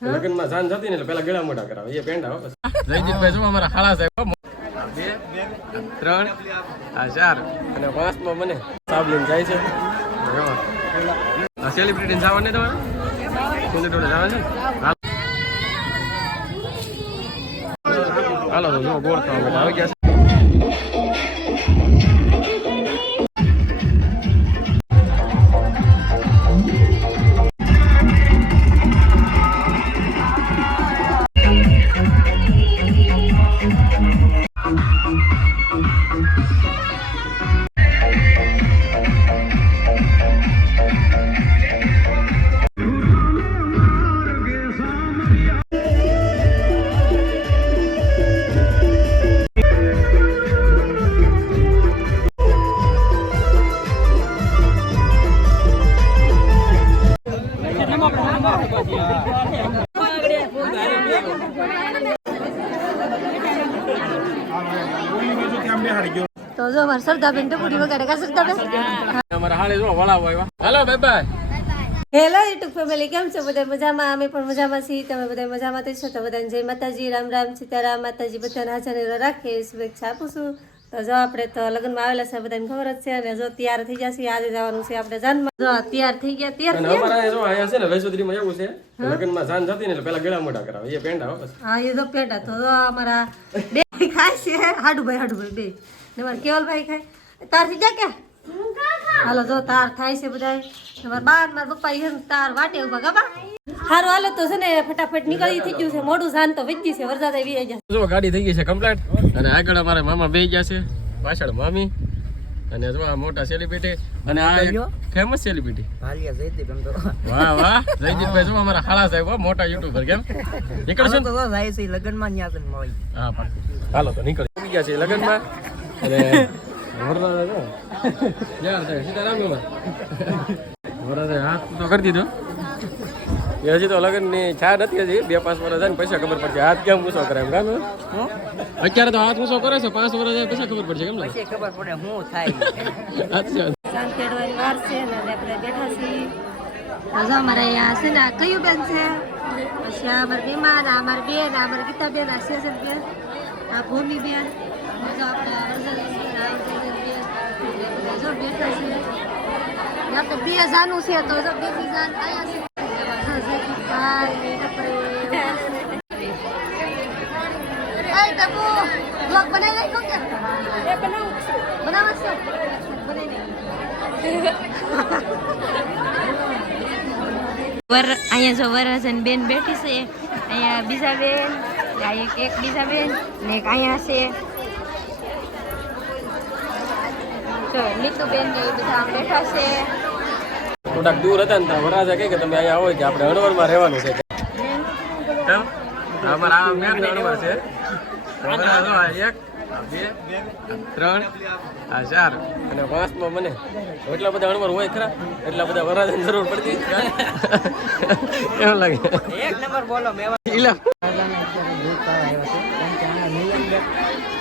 લગ્નમાં જાન જતી ને એટલે પેલા ગળા મોટા કરાવે. એ પેંડા જયદીપભાઈ શું અમારા ખાલા સાહેબ બે ત્રણ આ ચાર. અને પાંચમાં મને સાબ લઈને જાય છે. આ સેલિબ્રિટી જવાનું નહીં તમારે? કુંડી ટોળે જવાનું છે? હાલો. તો જો ગોળ ખાવા આવી ગયા તો જો અમારે સરદાબેન ટપુડી વગાડે. કા સરદાબેન અમારા હાલે જો વળાવો આવ્યા. હાલો bye bye hello YouTube family કેમ છો? બધા મજામાં? અમે પણ મજામાં છીએ. તમે બધા મજામાં તો છો? તો બધાને જય માતાજી. રામ રામ સીતારામ. માતાજી બધાને હાજર રાખે. એવી શુભેચ્છા આપું છું. તો જો આપણે તો લગ્નમાં આવેલા છે બધાને ખબર જ છે. અને જો તૈયાર થઈ જશે આજે જવાનું છે આપણે જાનમાં. જો તૈયાર થઈ ગયા તૈયાર થઈ અમારા જો અહીંયા છે ને વૈસોદરીમાં એવું છે. લગ્નમાં જાન જતી ને પેલા ગળા મોઢા કરાવે. એ પેંડા હા એ તો પેટા તો જો અમારા બે ખાય છે હાડુભાઈ હાડુભાઈ બે. ને મારા કેવલભાઈ ખાય. તાર થઈ જા કે હાલો જો તાર થાય છે બધા તમારા બાર મારા પપ્પા એમ તાર વાટે ઊભા ગાબા હારું હાલો તો છે ને ફટાફટ નીકળી થઈ ગયું છે. મોઢું જાન તો વચ્ચી છે વરસાદ આવી જાય જો ગાડી થઈ ગઈ છે કમ્પ્લીટ અને આગળ અમારા મામા બે ગયા છે પાછળ મામી. અને જો આ મોટા સેલિબ્રિટી અને આ ફેમસ સેલિબ્રિટી ભાલિયા જયદીપ એમ તો. વાહ વાહ. જયદીપભાઈ જો અમારા ખાલા સાહેબ મોટા યુટ્યુબર કેમ? નીકળશું? તો જાય છે લગ્નમાં માં ન્યાસન મળી હા પણ. હાલો તો નીકળી આવી ગયા છે લગ્નમાં. અને તો હજી તો લગ્નની છા નથી હજી. બે પાંચ વર્ષ જાય પૈસા ખબર પડશે. હાથ કેમ ઊંચો કરે એમ કામ અત્યારે તો હાથ ઊંચો કરે છે. પાંચ વર્ષ જાય પૈસા ખબર પડશે કેમ લાગે? પછી ખબર પડે હું થાય. અચ્છા. શાંત તેડવાની વાર છે ને આપણે બેઠા છીએ. તો અમારે અહીંયા છે ને કયું બેન છે? પછી આ બીમાર બીમા બેન આ ગીતા બેન આ અમારી ગીતાબેન આ સેજન બેન? આ ભૂમિ બેન ને જો આપણે જો બેઠા છીએ આપણે છે તો જો બે જાન આયા જો જયદીપભાઈ, ને આપણે એ ટપુ, vlog બનાવી નાખ્યો કે? બનાવો છો? બનાવી નાખ્યો. વર અહીંયા જો વરરાજન બેન બેઠી છે અહીંયા બીજા બેન આ એક એક બીજા બેન ને એક અહીંયા છે. તો નીતુ ને એ બધા બેઠા છે. થોડાક દૂર હતા ને ત્યાં વરાજા કહે કે તમે અહીંયા આવો કે આપણે અણવરમાં રહેવાનું છે અમારા આ મેન હળવદ છે. વરરાજા જો આ એક બે ત્રણ આ ચાર. અને પાંચમાં મને એટલા બધા અણવર હોય ખરા એટલા બધા વરરાજાની જરૂર પડતી. એમ લાગે. એક નંબર બોલો મેવા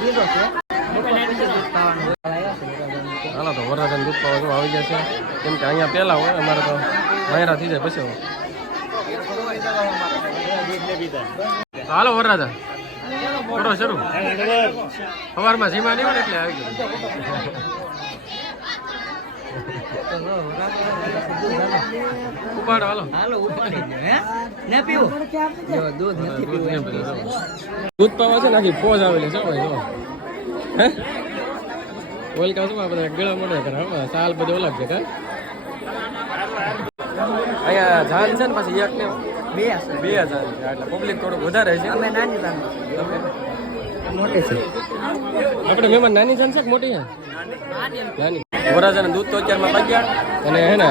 દૂધ. હાલો તો વરરાજાને દૂધ પાવા જો આવી ગયા છે. કેમ કે અહીંયા પહેલા હોય, અમારે તો વાયરા થઈ જાય પછી હાલો વરરાજા. કરો શરૂ. સવારમાં સીમા નહીં હોય એટલે આવી ગયું. ઉપાડો હાલો. હાલો ઉપાડી હે? ને પીવું. જો દૂધ નથી પીવું નહીં પીધું, ચાલો. દૂધ પાવા છે ને ફોજ આવેલી છે ભાઈ જો. હે? બધા ગળા મોડે કરે સાલ બધું અલગ છે કા? અહીંયા જાન છે ને પાછી એક ને બે બે હજાર એટલે પબ્લિક થોડુંક વધારે છે. અમે નાની નાની મોટી છે. આપણે મહેમાન નાની જાન છે કે મોટી છે? નાની. વરાજાને દૂધ તો અત્યારમાં પાક્યા અને હે ને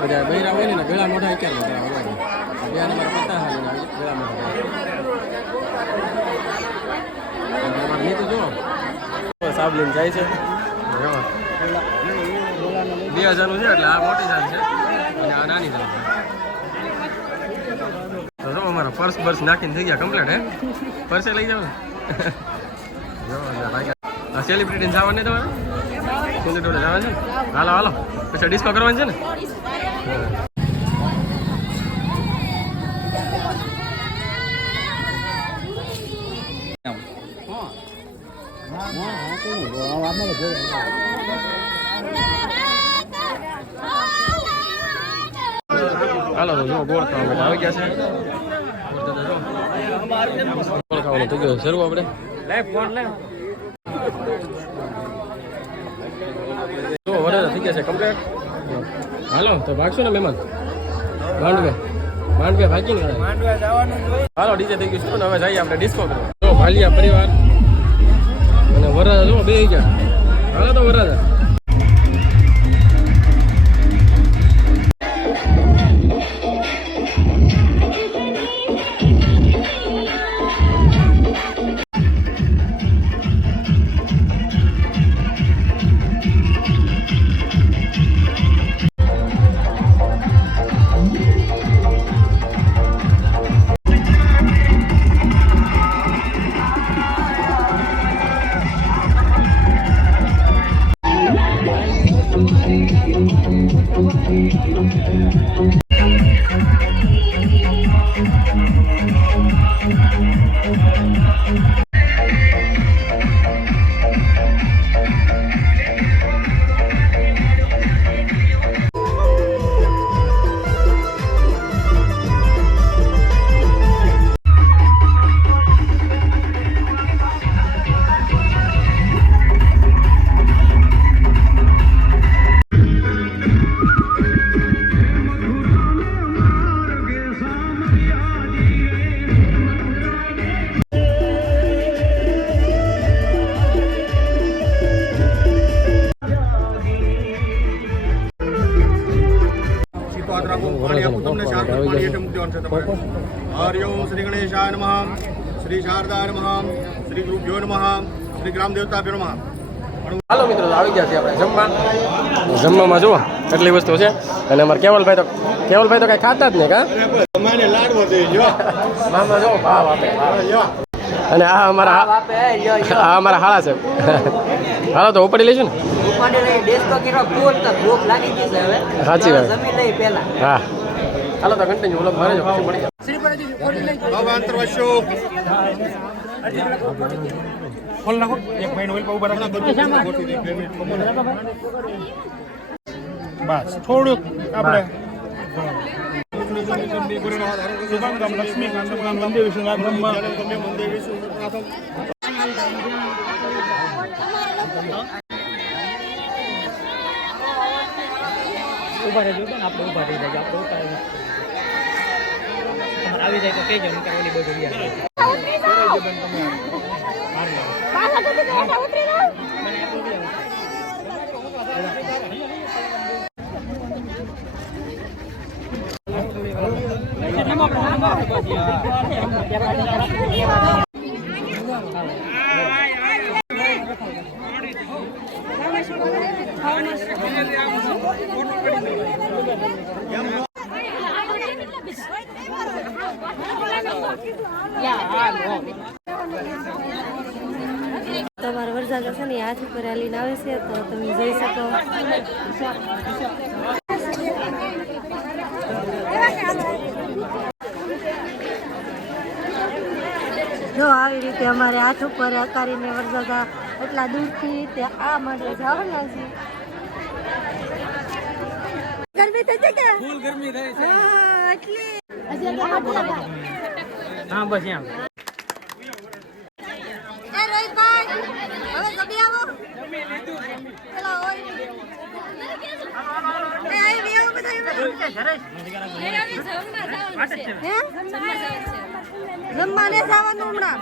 બધા બૈરા હોય ને ગળા મોઢા અત્યારમાં બે નંબર પતા હાલી ગળા મોઢા. જો જાય છે. બે હજારનું છે એટલે આ મોટી જાન છે. અને આ નાની છે. જો અમારા પર્સ બર્સ નાખીને થઈ ગયા કમ્પ્લીટ હે? પર્સે લઈ જાવ ને. સેલિબ્રિટી જવાનું નહીં તમારે? સુંદર ટોળે જવાનું છે હાલો હાલો પછી ડિસ્કો કરવાની છે ને હાલો તો જો ગોળ ખાવા આવી ગયા છે ગોળ ખાવાનું થઈ ગયો શરૂ આપણે જો વરાળા છે? કમ્પ્લેટ હાલો તો ભાગશો ને મહેમાન? માંડવે. માંડવે ભાગી ને હાલો ડીજે થઈ ગયું શું? ને હવે જઈએ આપણે ડિસ્કો કરો જો ભાલિયા પરિવાર. અને વરરાજા જો બે ગયા. હાલો તો વરાળા હરિ ઓમ શ્રી ગણેશાય નમઃ શ્રી શારદાય નમઃ શ્રી ગુરુભ્યો નમઃ શ્રી ગ્રામ દેવતાભ્યો નમઃ હાલો મિત્રો આવી ગયા છે આપણે જમવા. જમવામાં જુઓ કેટલી વસ્તુ છે. અને અમારે કેવલભાઈ તો કેવલભાઈ તો કઈ ખાતા જ નહીં કા? તમારે લાડવો દઈ જો મામા જો ભાવ આપે અને આ અમારા આ અમારા હાળા છે. હાલો તો ઉપાડી લઈશું ને? સાચી વાત. હા. હાલો તો કન્ટિન્યુ ઓલો ભરે જો પછી મળી જાય. ભવાંતર વશ્યો બસ થોડુંક આપણે શુભાંગમ લક્ષ્મીકાંત વંદે વિષ્ણુનાથ મંદિર ઊભા રહેજો બેન આપણે ઊભા રહી જાય આપણે ઊભા રહી તમારે આવી જાય તો કહેજો નકર ઓલી બધું વ્યાજ તમારા વરસાદ છે ને હાથ ઉપર હાલીને આવે છે તો તમે જોઈ શકો. જો આવી રીતે અમારે હાથ ઉપર અકારીને વરસાદા એટલા દૂરથી તે આ માટે જવાના છે. ગરમી થઈ છે કે? ફૂલ ગરમી થઈ છે. હા એટલે. હા બસ એમ એ રોહિતભાઈ હવે જમી આવો પેલા હોય એ આઈ બી આવો બધા હે જમવાને જવાનું હમણાં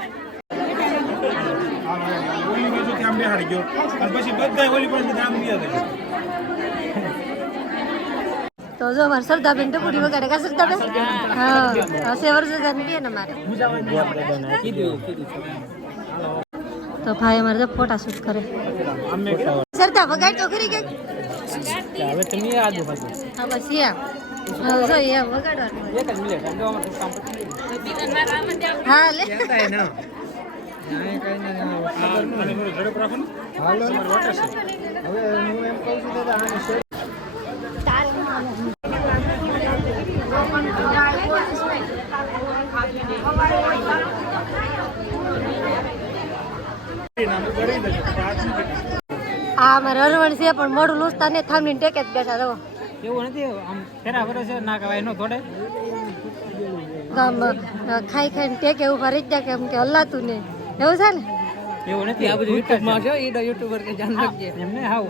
બેહાડી ગયો પછી બધા ઓલી બાજુથી આમ ગયા તો જો મારે સરદાબેન ટપુડી વગાડે કા સરદાબેન હા હશે વર્ષ બે ને મારે તો ભાઈ અમારે તો ફોટા શૂટ કરે. સરતા વગાડ તો ખરી કે હવે તમે આગળ પાછું હા બસ યા. હા જો યા વગાડવાનું. એક જ મિનિટ આમ તો અમારું કામ પતી હા લે ગયું ના. ઝડપ હાલો હવે હું એમ કહું છું દાદા આને આ અમારે હરવણ છે પણ મોઢું લૂસતા ને થાંભલીને ટેકે જ બેઠા રહો. એવું નથી આમ ફેરા છે ના કહેવાય નો થોડે. આમ ખાઈ ખાઈને ટેકે ઊભા રહી જાય કેમ કે હલાતું નહીં. એવું છે ને? એવું નથી આ બધું યુટ્યુબમાં છે. ઈડો યુટ્યુબર કે જાન રાખજે એમને હાવ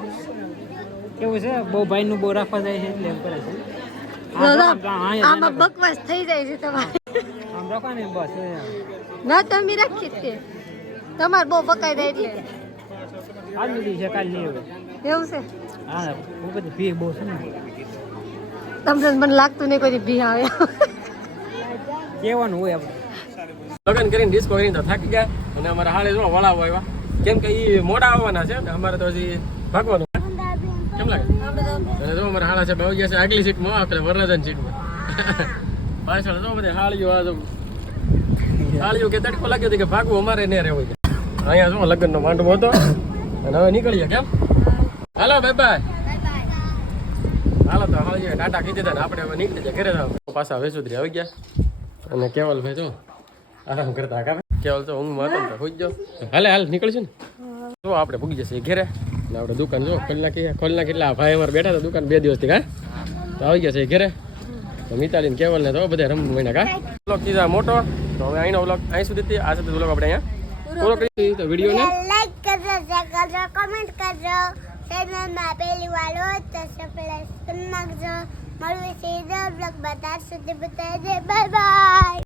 કેવું છે બહુ ભાઈ નું બહુ રાખવા જાય છે એટલે એમ કરે છે. આમ બકવાસ થઈ જાય છે તમારે. આમ રાખો બસ ના તમે રાખી જ તે તમારે બહુ પકાઈ જાય એટલે. આજની દી છે કાલ નહીં એવું છે? હા બહુ બધી ભી બહુ છે ને. તમને મને લાગતું નહીં કોઈ ભી આવે. કહેવાનું હોય આપણે. લગ્ન કરીને ડિસ્કો કરીને તો થાકી ગયા અને અમારા હાલે જો વળાવો આવ્યા. કેમ કે એ મોડા આવવાના છે ને અમારે તો હજી ભાગવાનું. કેમ લાગે? અને જો અમારા હાલા છે આવી ગયા છે આગલી સીટમાં આપણે વરરાજન સીટમાં. પાછળ જો બધે હાળીઓ આ જો. હાળીઓ કે તડકો લાગ્યો હતો કે ભાગવું અમારે ને રહેવું છે અહીંયા જો લગ્નનો માંડવો હતો. અને હવે નીકળીએ કેમ? હાલો બાય બાય હાલો, તો હાળીઓ ટાટા કીધી હતા ને આપણે હવે નીકળી જાય ઘરે જાવ પાછા વેસુદરી આવી ગયા. અને કેવલ ભાઈ જો, આરામ કરતા કાપે કેવલ તો ઊંઘમાં હતો ને તો હોઈ ગયો. હાલે, હાલ, નીકળશું ને. જો, આપણે પૂગી જશે ઘેરે. ને આપણે દુકાન જો, ખોલના નાખી ખોલના કેટલા ભાઈ અમારે બેઠા હતા દુકાન બે દિવસથી કા તો આવી ગયા છે ઘેરે. તો મિતાલી ને કેવલ ને તો બધા રમવું મહિના કા? બ્લોગ કીધા મોટો. તો હવે અહીંનો બ્લોગ અહીં સુધી આ સુધી બ્લોગ આપણે અહીંયા પૂરો કરી તો લાઈક કરજો કમેન્ટ કરજો. ચેનલમાં પહેલી વાર હોય તો સબસ્ક્રાઇબ કરી નાખજો. મળવી છે બ્લોગ બતા સુધી બતાવજે બાય બાય.